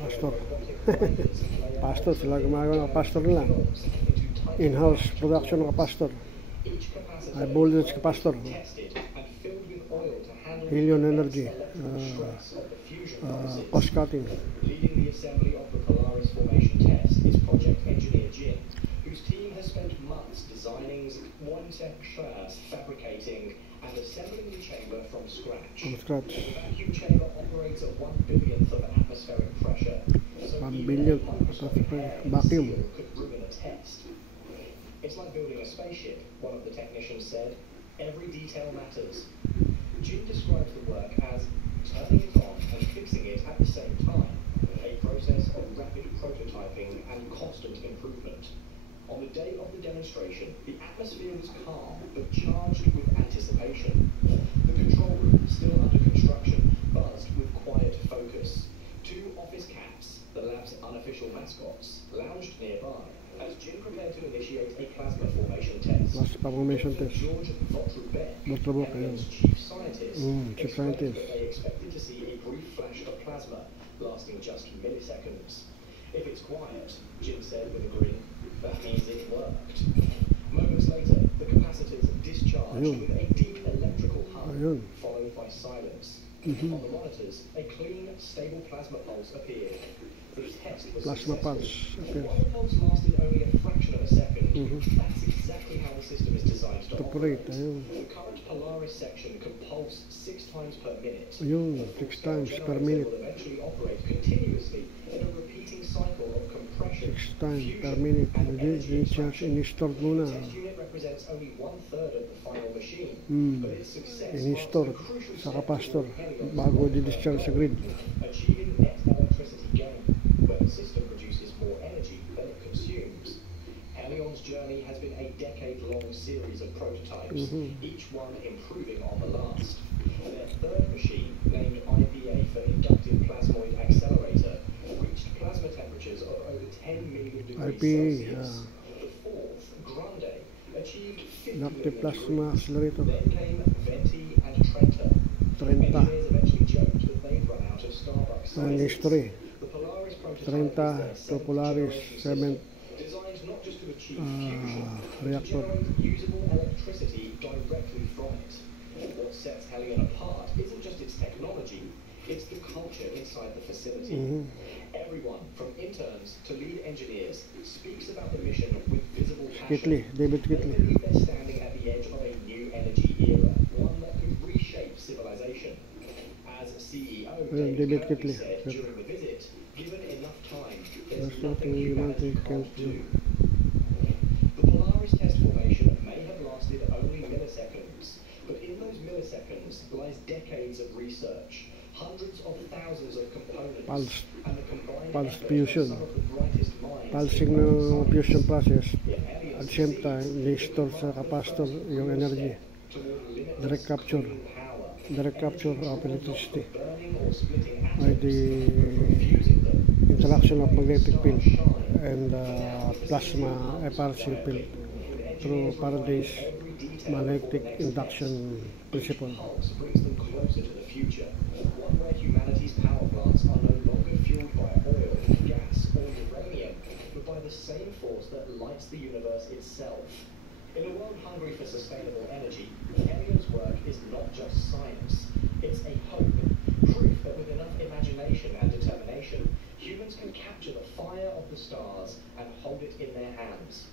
Pastor. Pastor sila gumagawa ng pastor nila. In-house production ng pastor. High voltage capacitor. Helium energy. Cost cutting. Leading the assembly of the Polaris formation test is project engineer Jin, whose team has spent months designing, fabricating, and assembling the chamber from scratch. The vacuum chamber operates at 1/1000th of atmospheric pressure, so 1 billion vacuum could ruin a test. It's like building a spaceship, one of the technicians said. Every detail matters. Jin describes the work as turning it on and fixing it at the same time, a process of rapid prototyping and constant improvement. On the day of the demonstration, the atmosphere was calm but charged with anticipation. The control room, still under construction, buzzed with quiet focus. Two office cats, the lab's unofficial mascots, lounged nearby as Jin prepared to initiate a plasma formation test. George Votrubek, Helium's chief scientist, explained that they expected to see a brief flash of plasma lasting just milliseconds. If it's quiet, Jin said with a grin, that means it worked. Moments later, the capacitors discharged with a deep electrical hum, followed by silence. On the monitors, a clean, stable plasma pulse appeared. The test was successful. While the pulse lasted only a fraction of a second, that's exactly how the system is designed to operate. The current Polaris section can pulse 6 times per minute. 6 times per minute. Will eventually operate continuously in a repeating cycle of compression, 6 times per fusion, minute. and energy I-charge extraction. in-store The muna. test unit represents only 1/3 of the final machine, but its success In-store marks a crucial sa step capacitor toward Helios bago di-discharge sa grid. achieving net electricity gain, where the system produces more energy than it consumes. Helion's journey has been a decade-long series of prototypes, each one improving on the last. Their third machine, named IPA for Inductive Plasmoid Accelerator, reached plasma temperatures of over 10 million degrees IPA, Celsius. The fourth, Grande, achieved 50 Inductive million Plasma degrees. Accelerator. Then came Venti and Trenta. 30. Engineers eventually joked that they'd run out of Starbucks Ang sizes. history. The Polaris prototype 30 is their to Polaris 7 designed not just to achieve fusion, but to reactor. generate usable electricity directly from it. What sets Helion apart isn't just its technology, it's the culture inside the facility. Everyone, from interns to lead engineers, speaks about the mission with visible Kitley, passion. David They Kitley. believe they're standing at the edge of a new energy era, one that could reshape civilization. As CEO David Kirby Kitley. said during the visit, given enough time, There's there's nothing nothing humanity humanity can can't do. do. The Polaris test formation may have lasted only milliseconds, but in those milliseconds lies decades of research, hundreds of thousands of components, Pulse- and the combined pulse effort fusion. of some of the brightest minds Pulsing in modern ng science. fusion process. If Helios At the same succeeds, time, ni-store sa capacitor yung energy. toward limitless Direct capture. clean power, Direct capture of electricity burning or splitting by atoms, the fusing them, interaction of magnetic field and plasma pulsing field through Faraday's magnetic induction principle. pulse brings them closer to the future, one where humanity's power plants are no longer fueled by oil, gas, or uranium, but by the same force that lights the universe itself. In a world hungry for sustainable energy, Helion's work is not just science, it's a hope, proof that with enough imagination and determination, humans can capture the fire of the stars and hold it in their hands.